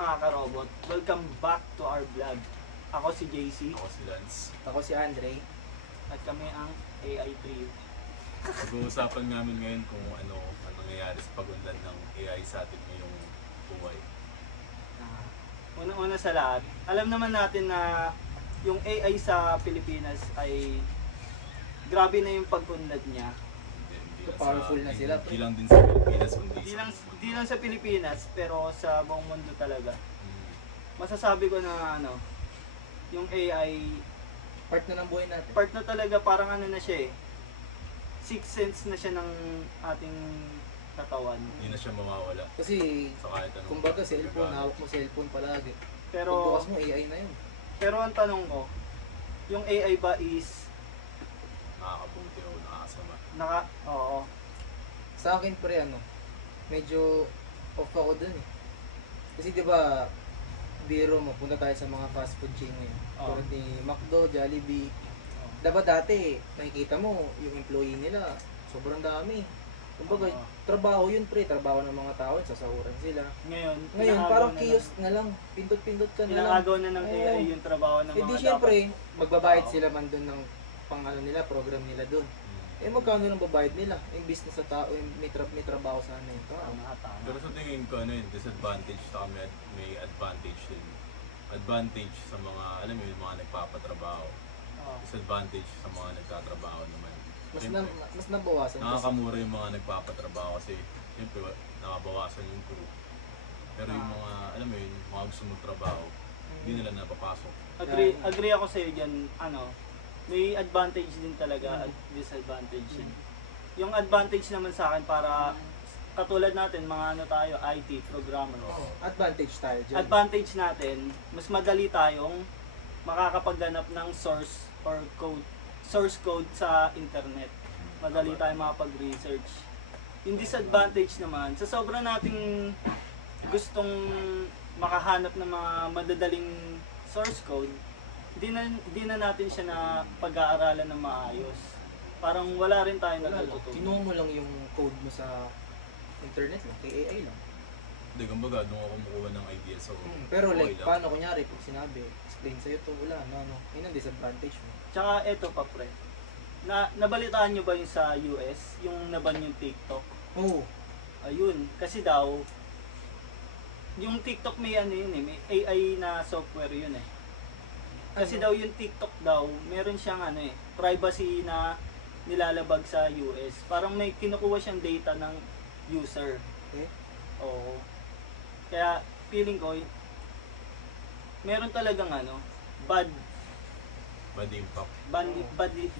mga karobot? Welcome back to our vlog. Ako si JC Ako si Lance. Ako si Andre. at kami ang AI Trio. Pag-uusapan namin ngayon kung ano nangyayari sa pagunlad ng AI sa atin ngayong buhay. Una-una sa lahat, alam naman natin na yung AI sa Pilipinas ay grabe na yung pag-unlad niya. Hindi Powerful na sila, Hindi lang din sa Pilipinas, kundi Di lang sa Pilipinas, pero sa buong mundo talaga. Mm. Masasabi ko na yung AI, Part na ng buhay natin. part na talaga, parang na siya eh. Sixth sense na siya ng ating katawan. Hindi na siya mawawala Kasi, sa kahit anong kumbaga cellphone, pagkagamit. hawak mo cellphone palagi. Pero, Pagbukas mo, AI na yun. pero ang tanong ko, yung AI ba is, Nakakabuti o nakakasama. oo, Sa akin pre, medyo off ako dun eh. Kasi di ba, biro mo, punta tayo sa mga fast food chain ngayon. Oo. Tulad ni McDo, Jollibee. Dapat dati, nakikita mo, yung employee nila, sobrang dami. Kumbaga, Oo. trabaho yun pre, trabaho ng mga tao, sasahuran sila. ngayon, Ngayon, inaagaw parang na kiosk na lang, pindot-pindot ka na lang. Inaagaw na ng Oo. AI yung trabaho ng Eh di mga syempre, magbabayad tao. sila man doon ng pang nila, program nila doon. Mm. Eh magkano lang babayad nila? Yung business sa tao, yung may trabaho sana yung tao. Tama. Pero sa tingin ko disadvantage sa may advantage din. Advantage sa mga, alam mo yung mga nagpapatrabaho. Oo. Disadvantage sa mga nagtatrabaho naman. Mas Siyempre, mas nabawasan kasi. nakakamura yung mga nagpapatrabaho kasi siyempre nakabawasan yung crew. Pero yung mga, alam mo yun, mga gusto magtrabaho, hindi nila napapasok. Agree ako sa iyo diyan, may advantage din talaga at disadvantage din. Yung advantage naman sa akin para katulad natin mga tayo, IT programmer. Oo, advantage tayo dyan. Advantage natin, mas madali tayong makakapagganap ng source code sa internet. Madali tayong makapag-research. Yung disadvantage naman, sa sobrang nating gustong makahanap ng mga madadaling source code, di na natin siya na pag-aaralan ng maayos. Parang wala rin tayong Wala lang. natututunan. Kinuha mo lang yung code mo sa internet lang, kay AI lang. Hindi, kumbaga, doon ako kumukuha ng ideas. So, Pero okay like, lang. paano kunyari, pag sinabi, explain sa'yo to, wala, yun ang disadvantage mo. Tsaka eto pa pre, nabalitaan nyo ba yung sa US, yung naban yung TikTok? Oo. Ayun, kasi daw, yung TikTok may yun eh, may AI na software yun eh. Kasi daw yung TikTok daw, meron siyang privacy na nilalabag sa US. Parang may kinukuha siyang data ng user. Eh? Oo. Kaya feeling ko, meron talagang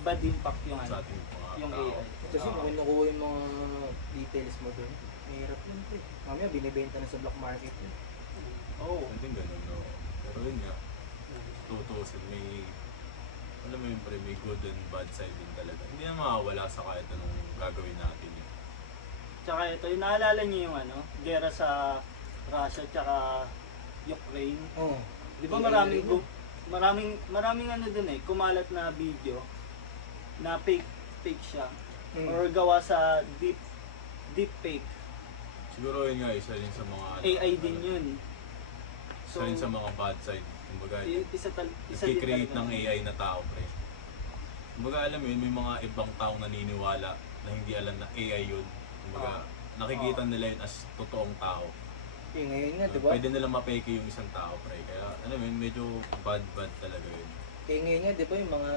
bad impact yung sa ating mga yung tao. AI. Kasi Oo. kung kinukuha yung mga details mo doon, mahirap yun pre. Mamaya binibenta na sa black market yun. Oo. Hindi ganun, no. Pero yun nga, tutusin, may, alam mo yun, pre, may good and bad side din talaga. Hindi na makawala sa kahit anong gagawin natin yun. Tsaka ito, yung naalala niyo yung gera sa Russia tsaka Ukraine. Oo. Di ba AI maraming na rin maraming dun kumalat na video na fake siya Mm. or gawa sa deep fake. Siguro yun nga, isa rin sa mga, AI din yun. Isa rin sa mga bad side. Kumbaga, isa din nagkikreate talaga. ng AI na tao, pre. Kumbaga, alam mo yun, may mga ibang taong naniniwala na hindi alam na AI yun. Kumbaga, nakikita nila yun as totoong tao. Eh ngayon nga, di ba? Pwede nilang mapeke yung isang tao, pre. Kaya, alam mo yun, medyo bad talaga yun. Eh ngayon nga, di ba yung mga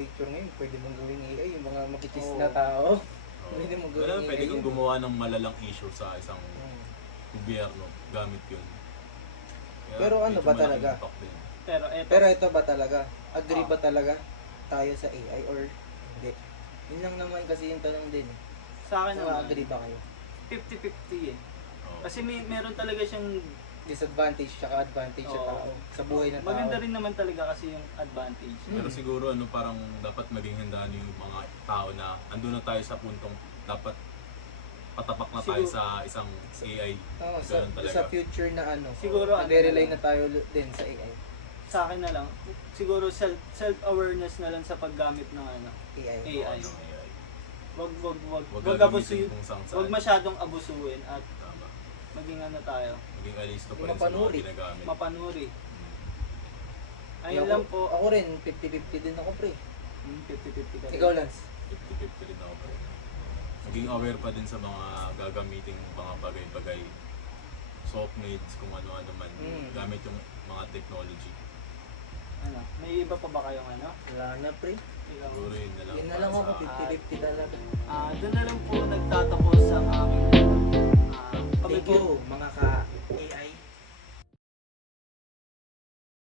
picture ngayon, pwede mong gawing AI, yung mga makikiss Oo. na tao. Oo. Pwede mong gawing Alam, AI pwede kang yun. gumawa ng malalang issue sa isang Mm. gobyerno gamit yun. Kaya, Pero ano medyo ba malaking talaga? impact din. Pero ito ba talaga? Agree Ah. ba talaga tayo sa AI or hindi? Yun lang naman kasi yung tanong din. Sa akin naman, Agree ba kayo? 50-50 eh. Oo. Kasi meron talaga siyang Disadvantage tsaka advantage sa Oo. tao. Sa buhay ng tao. maganda rin naman talaga kasi yung advantage. Pero siguro parang dapat maging handaan yung mga tao na andun na tayo sa puntong dapat patapak na tayo Siguro- sa isang AI. Oo, Ganun talaga. sa future na Siguro nagre-rely na tayo din sa AI. Sa akin na lang, siguro self-awareness na lang sa paggamit ng AI. AI. Ano, AI. Wag Huwag abusuin. gagamitin kung saan Wag masyadong abusuin at Tama. maging ano tayo, Maging alisto pa Yung rin sa mga mapanuri. ginagamit. mapanuri. Eh, Ayun lang po. Ako rin, 50-50 din ako pre. 50-50 ka rin. Ikaw, Lance. 50-50 rin ako pa rin. Maging aware pa din sa mga gagamiting mga bagay-bagay. Soft maids, kung ano-ano man. Gamit yung mga technology. Ano, may iba pa ba kayong ano? Wala na pre. Ikaw? Siguro yun na lang. Yun na para lang ako, sa- 50-50 talaga. Doon na lang po nagtatapos ang aming Thank you mga ka-AI.